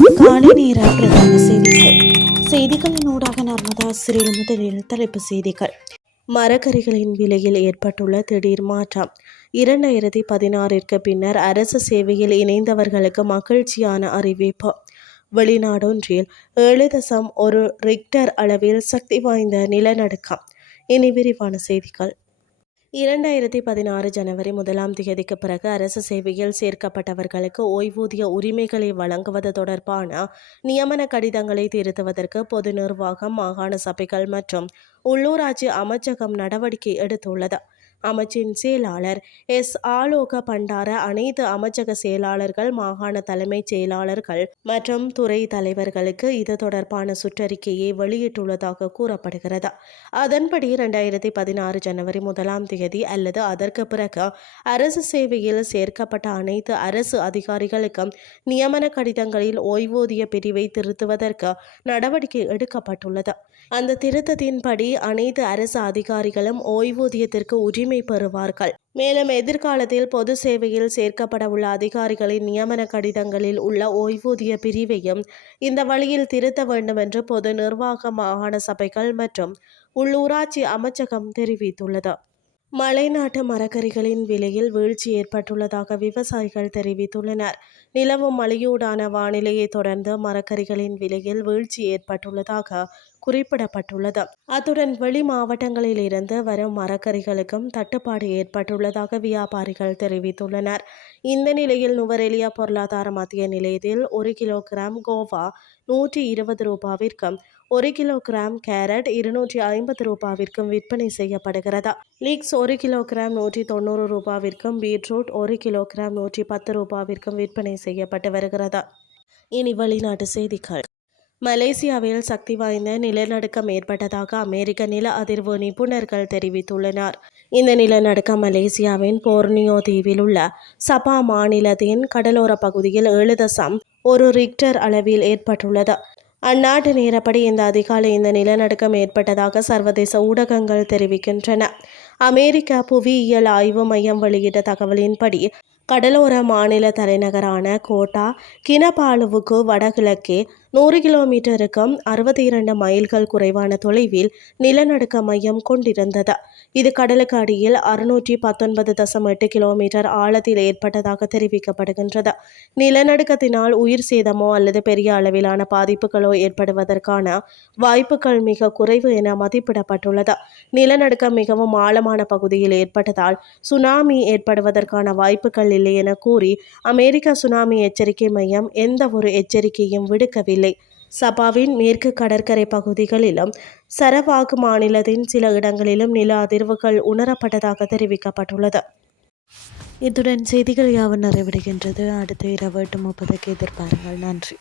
காலை நேர பிரதான செய்திகள். செய்திகளின் ஊடாக நர்மதா சிறில் முதலில் தலைப்பு செய்திகள். மரக்கறிகளின் விலையில் ஏற்பட்டுள்ள திடீர் மாற்றம். 2016 பின்னர் அரசு சேவையில் இணைந்தவர்களுக்கு மகிழ்ச்சியான அறிவிப்பு. வெளிநாடொன்றில் 7.1 ரிக்டர் அளவில் சக்தி வாய்ந்த நிலநடுக்கம். இனி விரிவான செய்திகள். 2016 ஜனவரி 1 பிறகு அரசு சேவையில் சேர்க்கப்பட்டவர்களுக்கு ஓய்வூதிய உரிமைகளை வழங்குவது தொடர்பான நியமன கடிதங்களை திருத்துவதற்கு பொது நிர்வாகம், மாகாண சபைகள் மற்றும் உள்ளூராட்சி அமைச்சகம் நடவடிக்கை எடுத்துள்ளது. அமைச்சின் செயலாளர் எஸ். ஆலோக பண்டார அனைத்து அமைச்சக செயலாளர்கள், மாகாண தலைமைச் செயலாளர்கள் மற்றும் துறை தலைவர்களுக்கு இது தொடர்பான சுற்றறிக்கையை வெளியிட்டுள்ளதாக கூறப்படுகிறது. அதன்படி 2016 ஜனவரி 1 அல்லது அதற்கு பிறகு அரசு சேவையில் சேர்க்கப்பட்ட அனைத்து அரசு அதிகாரிகளுக்கும் நியமன கடிதங்களில் ஓய்வூதிய பிரிவை திருத்துவதற்கு நடவடிக்கை எடுக்கப்பட்டுள்ளது. அந்த திருத்தத்தின்படி அனைத்து அரசு அதிகாரிகளும் ஓய்வூதியத்திற்கு உரிமை பெறுவார்கள். மேலும் எதிர்காலத்தில் பொது சேவையில் சேர்க்கப்பட உள்ள அதிகாரிகளின் நியமன கடிதங்களில் உள்ள ஓய்வூதிய பிரிவையும் இந்த வழியில் திருத்த வேண்டும் என்று பொது நிர்வாக, மாகாண சபைகள் மற்றும் உள்ளூராட்சி அமைச்சகம் தெரிவித்துள்ளது. மலைநாட்டு மரக்கறிகளின் விலையில் வீழ்ச்சி ஏற்பட்டுள்ளதாக விவசாயிகள் தெரிவித்துள்ளனர். நிலவும் மழையூடான வானிலையை தொடர்ந்து மரக்கறிகளின் விலையில் வீழ்ச்சி ஏற்பட்டுள்ளதாக குறிப்பிடப்பட்டுள்ளது. அத்துடன் வெளி மாவட்டங்களில் இருந்து வரும் மரக்கறிகளுக்கும் தட்டுப்பாடு ஏற்பட்டுள்ளதாக வியாபாரிகள் தெரிவித்துள்ளனர். இந்த நிலையில் நுவரெலியா பொருளாதார மத்திய நிலையத்தில் 1 கிலோகிராம் கோவா 120 ரூபாவிற்கும் 1 கிலோகிராம் கேரட் 250 ரூபாவிற்கும் விற்பனை செய்யப்படுகிறது. லீக்ஸ் 1 கிலோகிராம் 190 ரூபாவிற்கும், பீட்ரூட் 1 கிலோகிராம் 110 ரூபாவிற்கும் விற்பனை செய்யப்பட்டு வருகிறது. இனி வெளிநாட்டு செய்திகள். மலேசியாவில் சக்தி வாய்ந்த நிலநடுக்கம் ஏற்பட்டதாக அமெரிக்க நில அதிர்வு நிபுணர்கள் தெரிவித்துள்ளனர். இந்த நிலநடுக்கம் மலேசியாவின் போர்னியோ தீவில் உள்ள சபா மாநிலத்தின் கடலோர பகுதியில் 7.1 ரிக்டர் அளவில் ஏற்பட்டுள்ளது. அந்நாட்டு நேரப்படி இந்த அதிகாலை இந்த நிலநடுக்கம் ஏற்பட்டதாக சர்வதேச ஊடகங்கள் தெரிவிக்கின்றன. அமெரிக்க புவியியல் ஆய்வு மையம் வெளியிட்ட தகவலின்படி கடலோர மாநில தலைநகரான கோட்டா கினபாலுவுக்கு வடகிழக்கே 100 கிலோமீட்டருக்கும் 62 மைல்கள் குறைவான தொலைவில் நிலநடுக்க மையம் கொண்டிருந்தது. இது கடலுக்கு அடியில் 619.8 கிலோமீட்டர் ஆழத்தில் ஏற்பட்டதாக தெரிவிக்கப்படுகின்றது. நிலநடுக்கத்தினால் உயிர் சேதமோ அல்லது பெரிய அளவிலான பாதிப்புகளோ ஏற்படுவதற்கான வாய்ப்புகள் மிக குறைவு என மதிப்பிடப்பட்டுள்ளது. நிலநடுக்கம் மிகவும் ஆழமான பகுதியில் ஏற்பட்டதால் சுனாமி ஏற்படுவதற்கான வாய்ப்புகள் இல்லை என கூறி அமெரிக்க சுனாமி எச்சரிக்கை மையம் எந்த ஒரு எச்சரிக்கையும் விடுக்கவில்லை. சபாவின் மேற்கு கடற்கரை பகுதிகளிலும் சரவாக் மாநிலத்தின் சில இடங்களிலும் நில அதிர்வுகள் உணரப்பட்டதாக தெரிவிக்கப்பட்டுள்ளது. இத்துடன் செய்திகள் யாவும் நிறைவடைகின்றது. அடுத்த இரவு 8:30 எதிர்பாருங்கள். நன்றி.